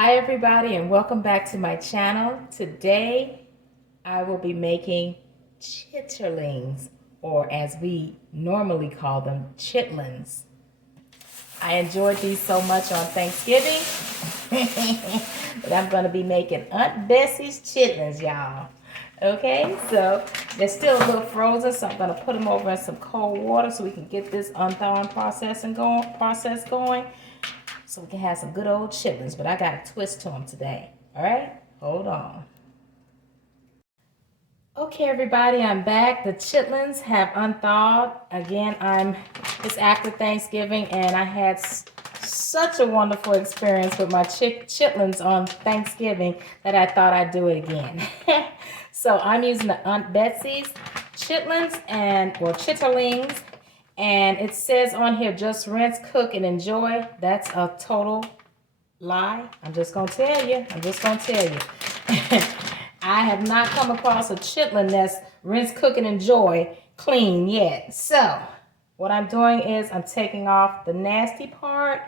Hi everybody and welcome back to my channel. Today I will be making chitterlings, or as we normally call them, chitlins. I enjoyed these so much on Thanksgiving that I'm going to be making Aunt Bessie's chitlins, y'all. Okay, so they're still a little frozen, so I'm going to put them over in some cold water so we can get this unthawing process going. So we can have some good old chitlins, but I got a twist to them today. All right, hold on. Okay, everybody, I'm back. The chitlins have unthawed. Again, it's after Thanksgiving, and I had such a wonderful experience with my chitlins on Thanksgiving that I thought I'd do it again. So I'm using the Aunt Bessie's chitlins or chitterlings. And it says on here, just rinse, cook, and enjoy. That's a total lie. I'm just going to tell you. I have not come across a chitlin that's rinse, cook, and enjoy clean yet. So what I'm doing is I'm taking off the nasty part,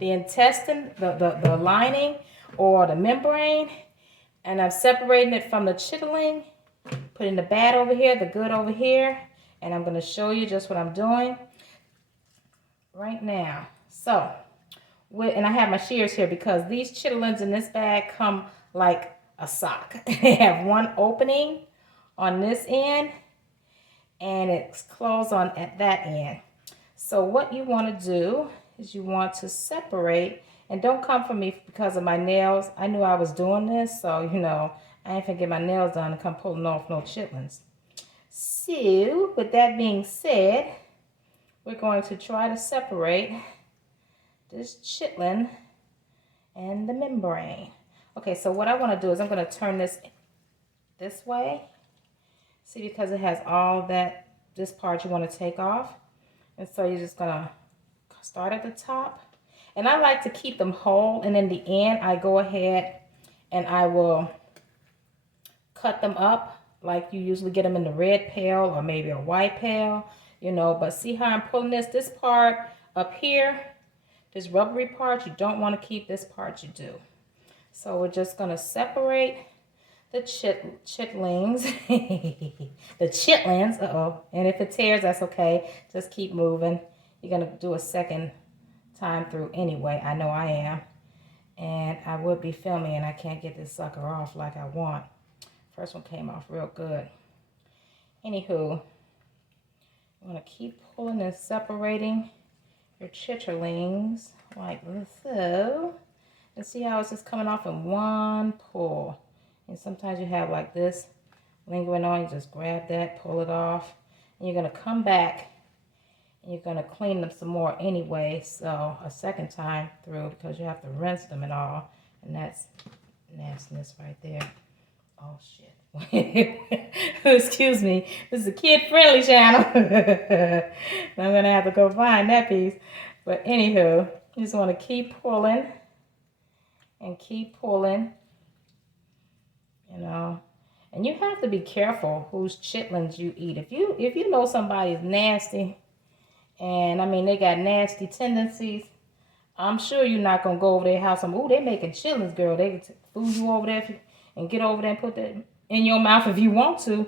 the intestine, the lining or the membrane, and I'm separating it from the chitterling, putting the bad over here, the good over here. And I'm going to show you just what I'm doing right now. So, and I have my shears here because these chitterlings in this bag come like a sock. They have one opening on this end and it's closed on at that end. So what you want to do is you want to separate, and don't come for me because of my nails. I knew I was doing this, so I ain't finna get my nails done and come pulling off no chitlins. So, with that being said, we're going to try to separate this chitlin and the membrane. Okay, so what I want to do is I'm going to turn this way. See, because it has all this part you want to take off. And so you're just going to start at the top. And I like to keep them whole, and in the end, I go ahead and I will cut them up like you usually get them in the red pail or maybe a white pail, but see how I'm pulling this part up here, this rubbery part, you don't want to keep this part, you do. So we're just going to separate the chitlings, the chitlins, and if it tears, that's okay, just keep moving. You're going to do a second time through anyway, I know I am, and I would be filming and I can't get this sucker off like I want. First one came off real good. Anywho, I'm going to keep pulling and separating your chitterlings like so. And see how it's just coming off in one pull. And sometimes you have like this lingering on. You just grab that, pull it off. And you're going to come back and you're going to clean them some more anyway. So a second time through, because you have to rinse them and all. And that's nastiness right there. Oh, shit. Excuse me. This is a kid-friendly channel. I'm going to have to go find that piece. But anywho, you just want to keep pulling and keep pulling, And you have to be careful whose chitlins you eat. If you know somebody's nasty, and I mean they got nasty tendencies, I'm sure you're not going to go over their house and, oh, they're making chitlins, girl. They can fool you over there and get over there and put that in your mouth if you want to.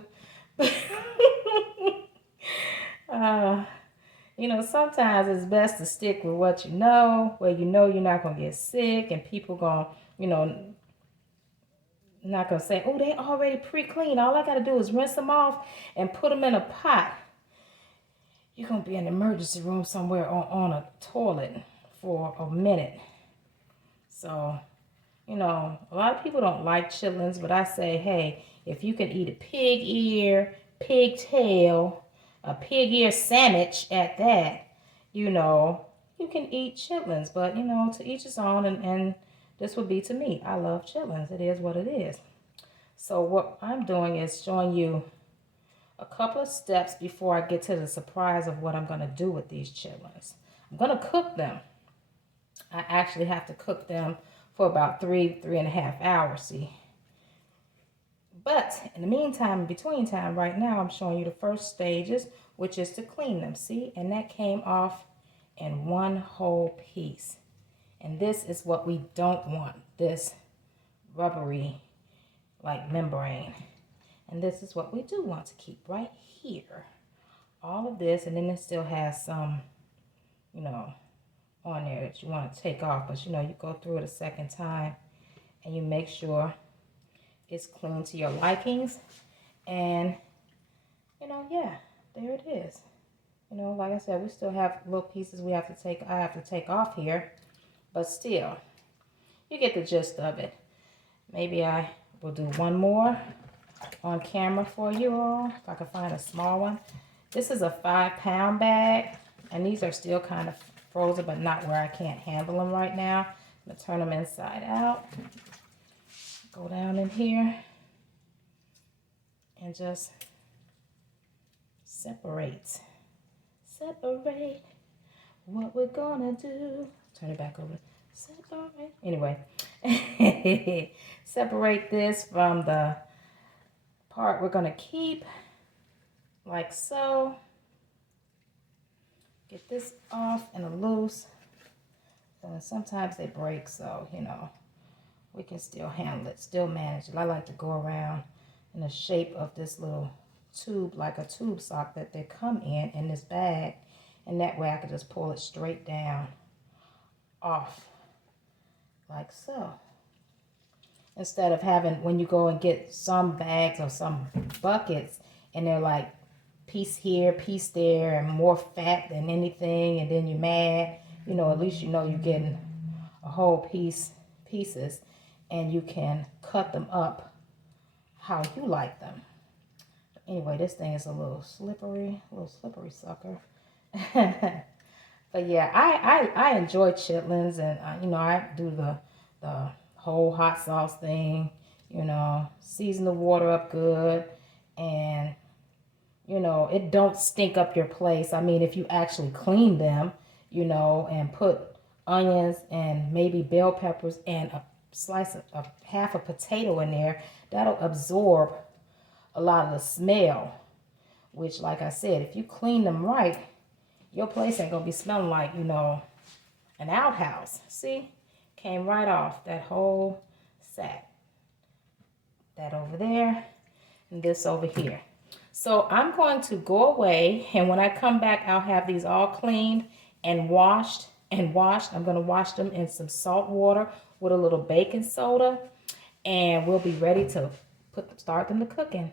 Sometimes it's best to stick with what you know, where you're not going to get sick, and people going to, not going to say, oh, they already pre-clean. All I got to do is rinse them off and put them in a pot. You're going to be in the emergency room somewhere on a toilet for a minute. So, a lot of people don't like chitlins, but I say, hey, if you can eat a pig ear, pig tail, a pig ear sandwich at that, you can eat chitlins. But, to each his own, and this would be to me. I love chitlins. It is what it is. So what I'm doing is showing you a couple of steps before I get to the surprise of what I'm going to do with these chitlins. I'm going to cook them. I actually have to cook them for about 3.5 hours, see. But in the meantime, in between time, right now, I'm showing you the first stages, which is to clean them, see? And that came off in one whole piece. And this is what we don't want, this rubbery like membrane. And this is what we do want to keep right here. All of this, and then it still has some, you know, on there that you want to take off. But you know, you go through it a second time and you make sure it's clean to your likings. And, you know, yeah, there it is. You know, like I said, we still have little pieces I have to take off here. But still, you get the gist of it. Maybe I will do one more on camera for you all, if I can find a small one. This is a 5-pound bag, and these are still kind of frozen, but not where I can't handle them right now. I'm gonna turn them inside out. Go down in here and just separate what we're gonna do. Turn it back over. Separate. Anyway, separate this from the part we're gonna keep, like so. Get this off and loose. Sometimes they break, so you know, we can still handle it, still manage it. I like to go around in the shape of this little tube, like a tube sock that they come in this bag, and that way I can just pull it straight down off like so, instead of having, when you go and get some bags or some buckets and they're like piece here, piece there, and more fat than anything, and then you're mad. You know, at least you know you're getting a whole pieces, and you can cut them up how you like them. Anyway, this thing is a little slippery sucker. But yeah, I enjoy chitlins, and you know, I do the whole hot sauce thing. You know, season the water up good, and you know, it don't stink up your place. I mean, if you actually clean them, you know, and put onions and maybe bell peppers and a slice of half a potato in there, that'll absorb a lot of the smell. Which, like I said, if you clean them right, your place ain't gonna be smelling like, you know, an outhouse. See? Came right off that whole sack. That over there, and this over here. So I'm going to go away, and when I come back, I'll have these all cleaned and washed. I'm going to wash them in some salt water with a little baking soda, and we'll be ready to start them to cooking.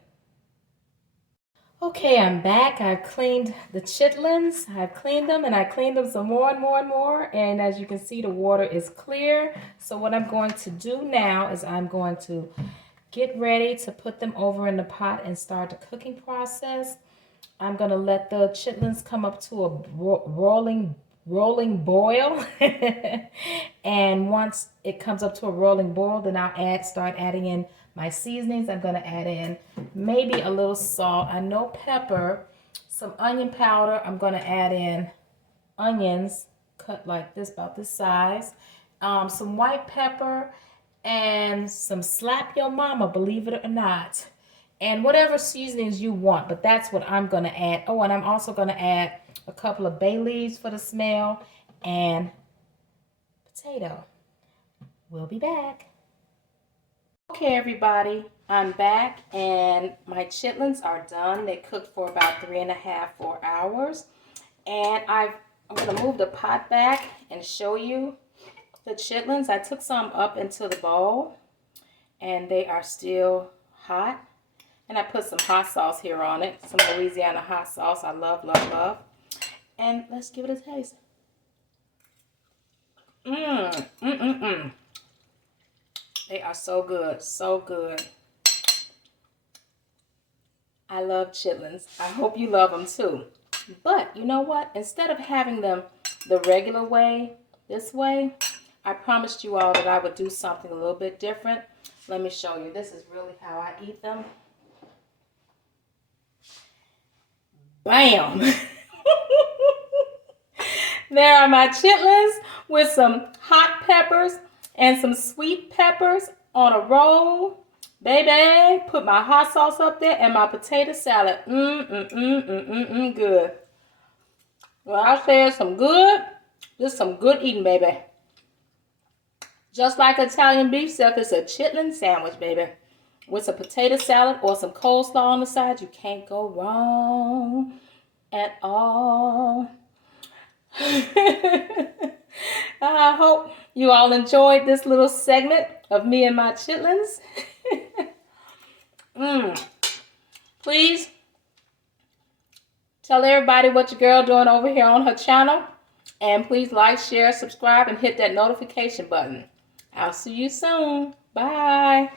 Okay, I'm back. I've cleaned the chitlins. I've cleaned them, and I cleaned them some more and more and more. And as you can see, the water is clear. So what I'm going to do now is I'm going to get ready to put them over in the pot and start the cooking process. I'm going to let the chitlins come up to a rolling boil. And once it comes up to a rolling boil, then I'll start adding in my seasonings. I'm going to add in maybe a little salt, I know pepper, some onion powder. I'm going to add in onions cut like this, about this size, some white pepper, and some slap your mama, believe it or not, and whatever seasonings you want, but that's what I'm going to add. Oh, and I'm also going to add a couple of bay leaves for the smell, and potato. We'll be back. Okay, everybody, I'm back, and my chitlins are done. They cooked for about 3.5–4 hours, and I'm going to move the pot back and show you the chitlins. I took some up into the bowl, and they are still hot, and I put some hot sauce here on it, some Louisiana hot sauce. I love, love, love. And let's give it a taste. They are so good, so good. I love chitlins. I hope you love them too. But you know what? Instead of having them the regular way, this way, I promised you all that I would do something a little bit different. Let me show you. This is really how I eat them. Bam! There are my chitlins with some hot peppers and some sweet peppers on a roll. Baby, put my hot sauce up there and my potato salad. Good. Well, I said some good. This is some good eating, baby. Just like Italian beef stuff, it's a chitlin sandwich, baby. With some potato salad or some coleslaw on the side, you can't go wrong at all. I hope you all enjoyed this little segment of me and my chitlins. Please tell everybody what your girl doing over here on her channel. And please like, share, subscribe, and hit that notification button. I'll see you soon. Bye.